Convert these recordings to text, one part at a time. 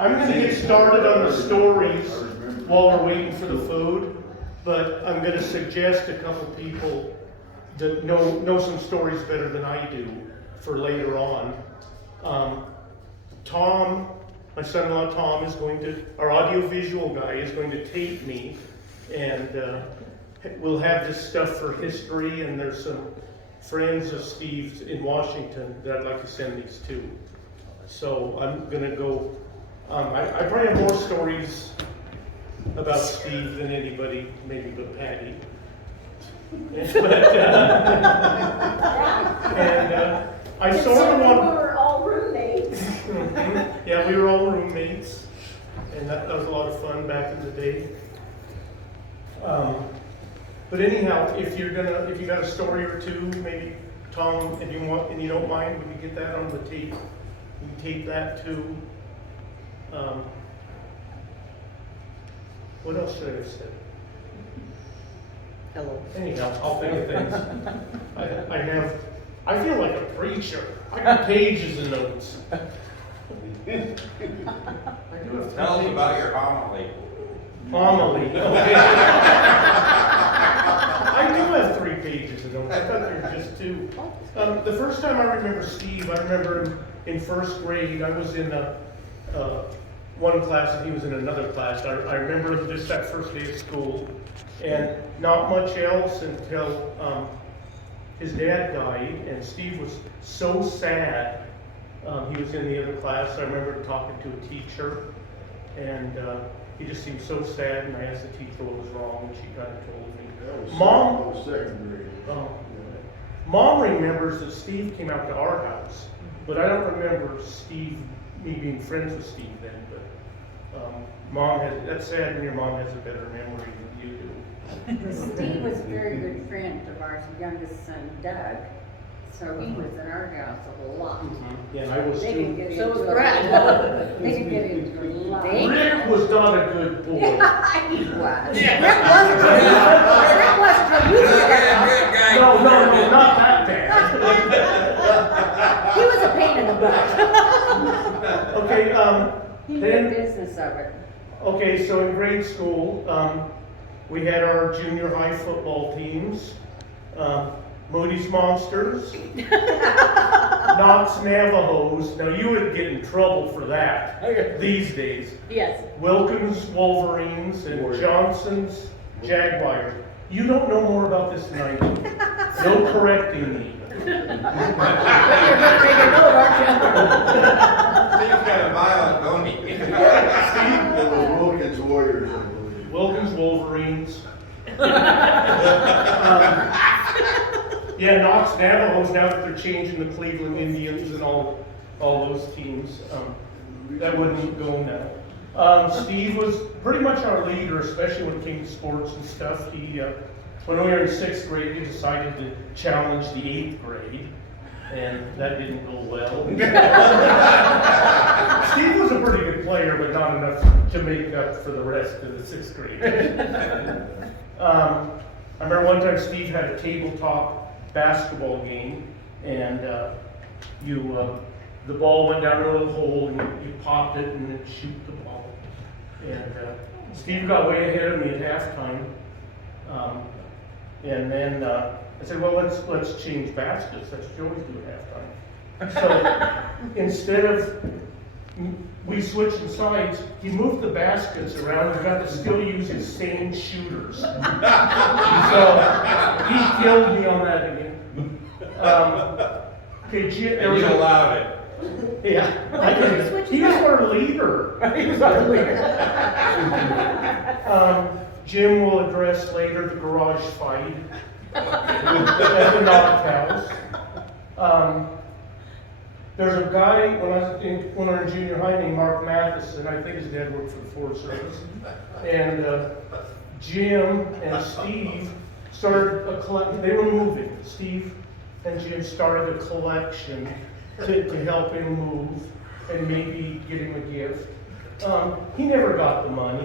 I'm gonna get started on the stories while we're waiting for the food, but I'm gonna suggest a couple people that know some stories better than I do for later on. Tom, my son-in-law Tom, is going to, our audiovisual guy is going to tape me, and we'll have this stuff for history, and there's some friends of Steve's in Washington that I'd like to send these to. So I'm gonna go, I probably have more stories about Steve than anybody, maybe but Patty. I sort of want. We were all roommates. Yeah, we were all roommates, and that was a lot of fun back in the day. But anyhow, if you got a story or two, maybe Tom, if you want, and you don't mind, we can get that on the tape. We can tape that too. What else should I have said? Hello. Anyhow, I'll think of things. I feel like a preacher. I got pages of notes. I do have Tell us about your homily. Homily, okay. I do have 3 pages of notes. I thought there were just 2. The first time I remember Steve, I remember him in first grade. I was in one class and he was in another class. I remember just that first day of school, and not much else until his dad died, and Steve was so sad. He was in the other class. I remember talking to a teacher, and he just seemed so sad, and I asked the teacher what was wrong, and she kind of told me. That was Mom, second grade. Mom remembers that Steve came out to our house, but I don't remember me being friends with Steve then. But Mom has, that's sad when your mom has a better memory than you do. Steve was a very good friend of our youngest son, Doug, so he was in our house a lot. Yeah, and I was They didn't too. get So into was a Brad. lot. They didn't get into a lot. Rick was not a good boy. He was. Yeah. Rick wasn't till you got Good guy. No, not that bad. He was a pain in the butt. Okay, He then. made business of it. Okay, so in grade school, we had our junior high football teams. Moody's Monsters, Knox Navajos. Now you would get in trouble for that these days. Yes. Wilkins Wolverines and Johnson's Jaguars. You don't know more about this than I do. No correcting me. You're gonna take a note, aren't you? Steve's got a violent bony. It was Wilkins Warriors, I believe. Wilkins Wolverines. Yeah, Knox Navajos, now that they're changing the Cleveland Indians and all those teams, that wouldn't go now. Steve was pretty much our leader, especially when it came to sports and stuff. When we were in 6th grade, he decided to challenge the 8th grade, and that didn't go well. Steve was a pretty good player, but not enough to make up for the rest of the 6th grade. I remember one time Steve had a tabletop basketball game, and the ball went down a little hole, and you popped it and then shoot the ball. And Steve got way ahead of me at halftime, and then I said, "Well, let's change baskets. That's what you always do at halftime." So instead of we switched sides, he moved the baskets around and got to still use his same shooters. So he killed me on that again. Okay, And you allowed it. yeah, I couldn't. He was our leader. He was our leader. Jim will address later the garage fight at the Nock house. There's a guy when I was in junior high named Mark Matheson. I think his dad worked for the Forest Service. And Jim and Steve started they were moving. Steve and Jim started a collection to help him move and maybe get him a gift. He never got the money.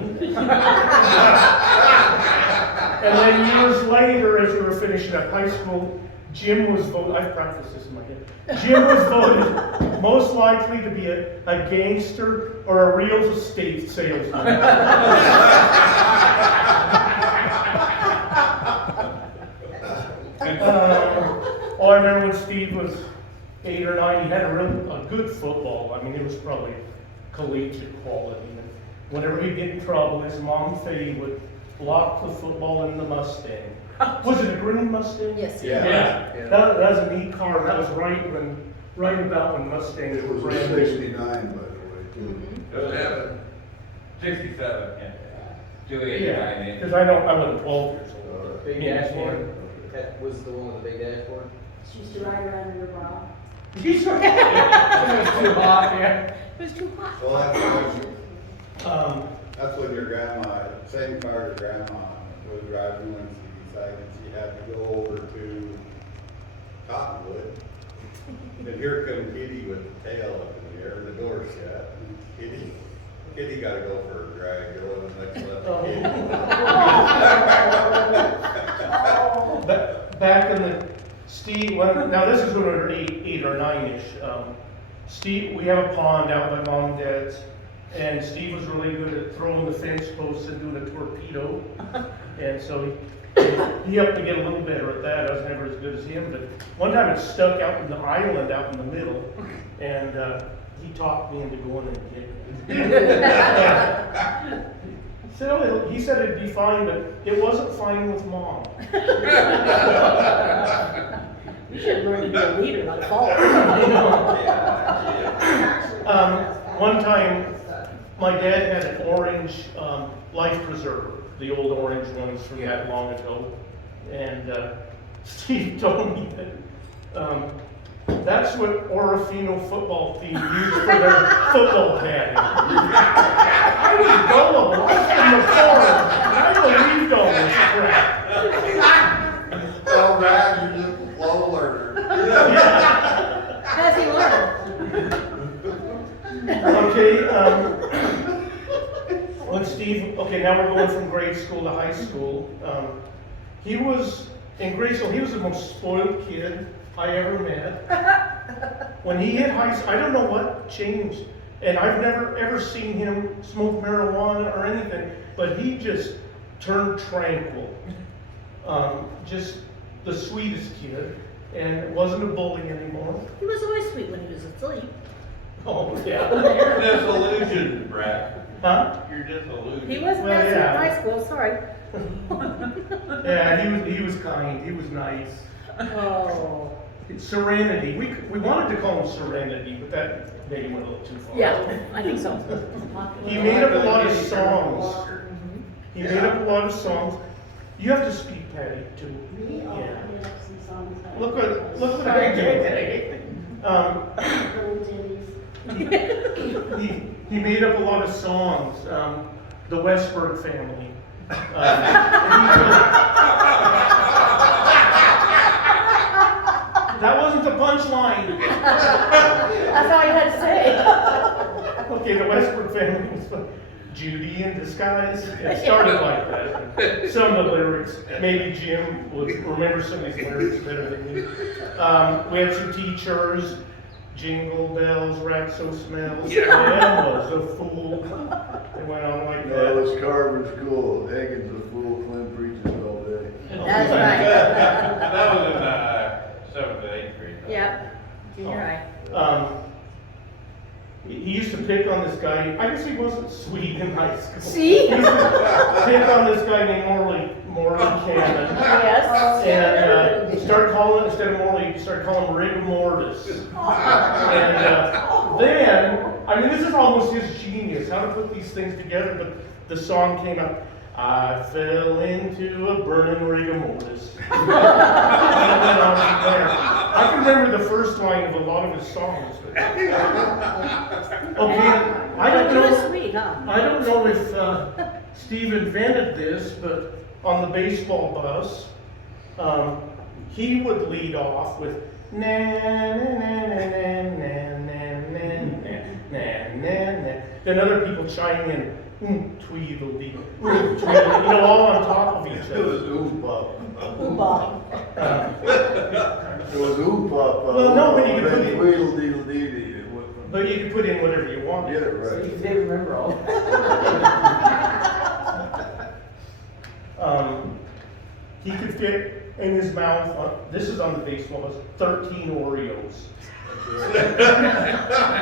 And then years later, as we were finishing up high school, Jim was voted, I've practiced this in my head. Jim was voted most likely likely to be a gangster or a real estate salesman? Oh, I remember when Steve was 8 or 9, he had a good football. I mean, it was probably collegiate quality. And whenever he'd get in trouble, his mom said he would lock the football in the Mustang. Was it a green Mustang? Yes. Yeah. That was a neat car. That was right about when Mustangs It were was a brand new. 69, by the way, too. It was 67, yeah. 289 Yeah, inches. because I wasn't 12 years old. Big Yeah. dashboard? That was the one with the big dashboard? She used to ride around in her bra. He's right. It was too hot, yeah. It was too hot. Well, Um, that's when your grandma, same car your grandma was driving when she decided she had to go over to Cottonwood. And here come Kitty with the tail up in the air, the door shut. Kitty gotta go for a drag, there wasn't much left of Kitty. Back in the, Steve, now this is when we were 8 or 9-ish. Steve, we have a pond out by Mom and Dad's, and Steve was really good at throwing the fence posts and doing a torpedo. And so he helped me get a little better at that. I was never as good as him, but one time it stuck out in the island out in the middle, and he talked me into going and getting it. He said it'd be fine, but it wasn't fine with Mom. You should learn to be a leader, not a follower. One time, my dad had an orange life preserver, the old orange ones from that long ago, and Steve told me that that's what Orofino football team used for their football padding. I was gullible. I was in the forest, and I believed all this crap. Well, Brad, you're just a slow learner. How's he learn? Okay, when Steve, okay, now we're going from grade school to high school. He was, in grade school, he was the most spoiled kid I ever met. When he hit high school, I don't know what changed. And I've never ever seen him smoke marijuana or anything, but he just turned tranquil. Just the sweetest kid, and wasn't a bully anymore. He was always sweet when he was asleep. Oh, yeah. You're disillusioned, Brad. Huh? You're disillusioned. He wasn't Well, that sweet yeah. in high school, sorry. Yeah, he was kind, he was nice. Oh. Serenity, we wanted to call him Serenity, but that maybe went a little too far. Yeah, I think so. He made up a lot of songs. He made up a lot of songs. You have to speak, Patty, too. Me? Oh, I Yeah. made up some songs. Look what I did. Little ditties. He made up a lot of songs. The Westberg family. That wasn't the punchline. That's all you had to say. Okay, the Westbrook family was fun. Judy in disguise. It started like that. Some of the lyrics, maybe Jim would remember some of these lyrics better than me. We had some teachers. Jingle bells, ratso smells. Yeah. Was a fool. It went on like That that. was Carver's school, Hagen's a fool, Clint preaches all day. That's right. That was in 7th and 8th grade. Yep, junior high. He used to pick on this guy. I guess he wasn't sweet in high school. See? He used to pick on this guy named Morley Cannon. Yes. And he started calling, instead of Morley, he started calling him rigor mortis. And then, I mean, this is almost his genius, how to put these things together, but the song came out. I fell into a burning rigor mortis. And then on from there. I can remember the first line of a lot of his songs. But... Okay, I don't He was know. sweet, huh? I don't know if Steve invented this, but on the baseball bus, he would lead off with na na na na na na na na na na. Then other people chime in, tweedledee, tweedledee, you know, all on top of each It was other. oom-pop. Oompa. It was oom-pop. Well, no, when you could put it- Tweedle-deedle-dee-dee. But you can put in whatever you want. Get it So right. you did remember all. He could fit in his mouth, this is on the baseball, 13 Oreos.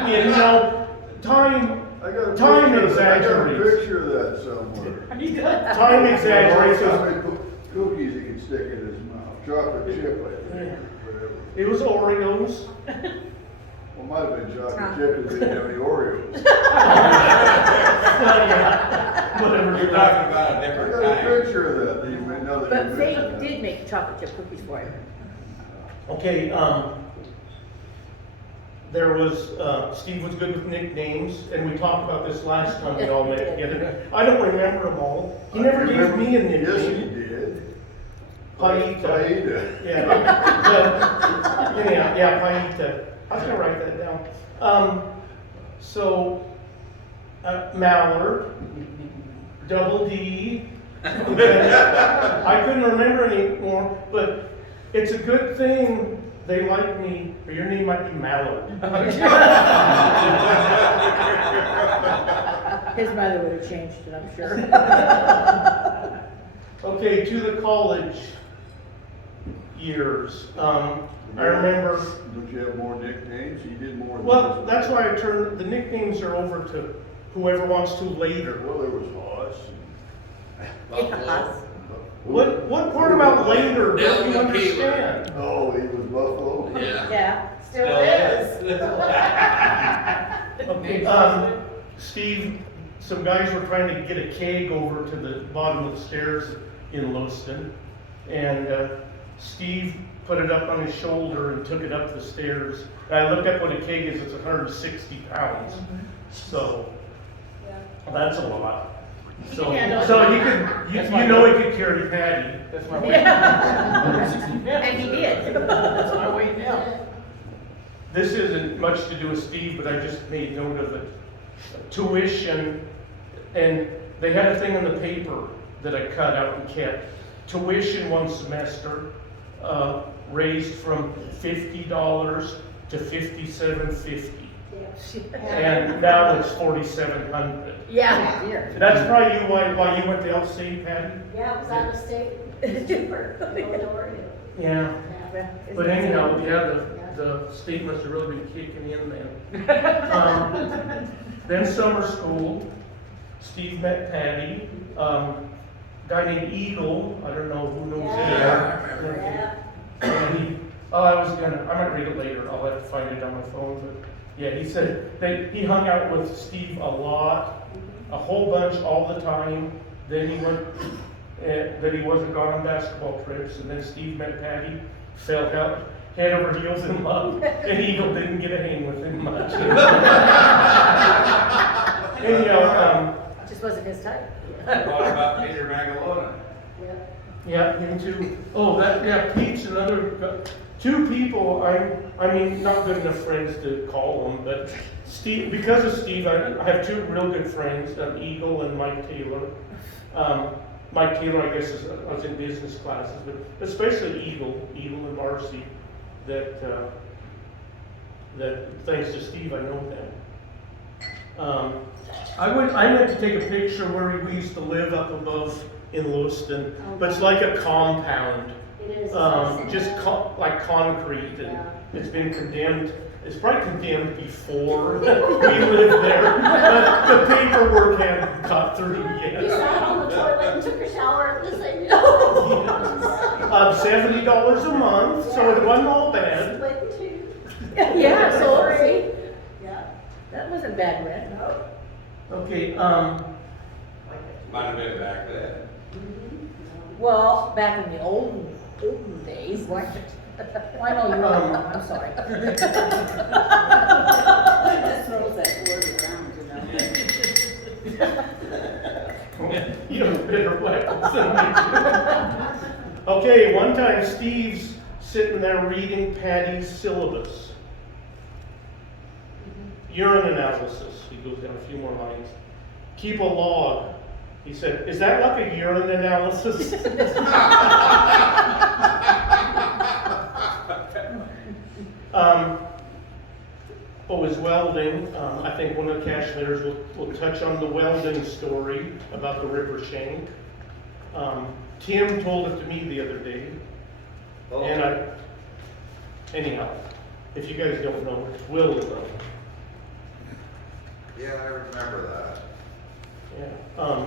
You know, time I got a Time picture of that. I got a exaggerates. picture of that somewhere. Time exaggerates. How many cookies he can stick in his mouth, chocolate chip, I think, whatever. It was Oreos. Well, might have been chocolate chip, because they didn't have any Oreos. Whatever. You're talking about a I different got a time. picture of that, you may know that But you they mentioned did make chocolate chip cookies for him. Okay, there was, Steve was good with nicknames, and we talked about this last time we all met together. I don't remember them all. He never gave me a Yes, he nickname. did. Paita. Paita. Yeah, yeah, Paita. I was gonna write that down. Mallard, Double D. I couldn't remember anymore, but it's a good thing they like me, or your name might be Mallard. His mother would have changed it, I'm sure. Okay, to the college years. I remember, Don't you have more nicknames? He did more than well, this. that's why I turned, the nicknames are over to whoever wants to later. Well, there was Hoss. Yes. What part about later don't you understand? Oh, he was Buffalo? Yeah. Still is. Okay, Steve, some guys were trying to get a keg over to the bottom of the stairs in Lewiston, and Steve put it up on his shoulder and took it up the stairs. And I looked up what a keg is, it's 160 pounds, so that's a lot. So, you know he could carry Patty. That's my weight. Yeah. And he did. That's my weight now. This isn't much to do with Steve, but I just made note of it. Tuition, and they had a thing in the paper that I cut out and kept. Tuition one semester raised from $50 to $57.50, and now it's $4,700. Yeah. That's probably why you went to LC, Patty. Yeah, it was out of state, cheaper, Oregon. Yeah. Yeah. But anyhow, yeah, the state must have really been kicking in then. Then summer school, Steve met Patty, guy named Eagle, I don't know who knows him. Yeah. And I might read it later, I'll have to find it on my phone, but yeah, he said he hung out with Steve a lot, a whole bunch, all the time. Then he wasn't gone on basketball trips, and then Steve met Patty, fell out head over heels in love, and Eagle didn't get a hang with him much. Anyhow, Just wasn't his type. What about Peter Magalona? yeah, him too. Oh, Pete's another, two people, I mean, not good enough friends to call them, but Steve, because of Steve, I have two real good friends, Eagle and Mike Taylor. Mike Taylor, I guess, I was in business classes, but especially Eagle and Marcy, that thanks to Steve, I know them. I went to take a picture where we used to live up above in Lewiston, but it's like a compound. It is. Like concrete, and Yeah. it's been condemned. It's probably condemned before we lived there, but the paperwork hadn't got through You yet. sat on the toilet and took a shower at the same time. $70 a month, so it wasn't all bad. Split two. Yeah, so, see, Yeah. that wasn't bad rent. Okay, Might have been back then. Well, back in the olden days. Well, I know you're wrong, I'm sorry. Just throws that word around, you know. you have better weapons than me. Okay, one time Steve's sitting there reading Patty's syllabus. Urine analysis. He goes down a few more lines. Keep a log. He said, is that like a urine analysis? Oh, is welding. I think one of the cash letters will touch on the welding story about the river shank. Tim told it to me the other day. Oh. And anyhow, if you guys don't know, Will will know. Yeah, I remember that. Yeah.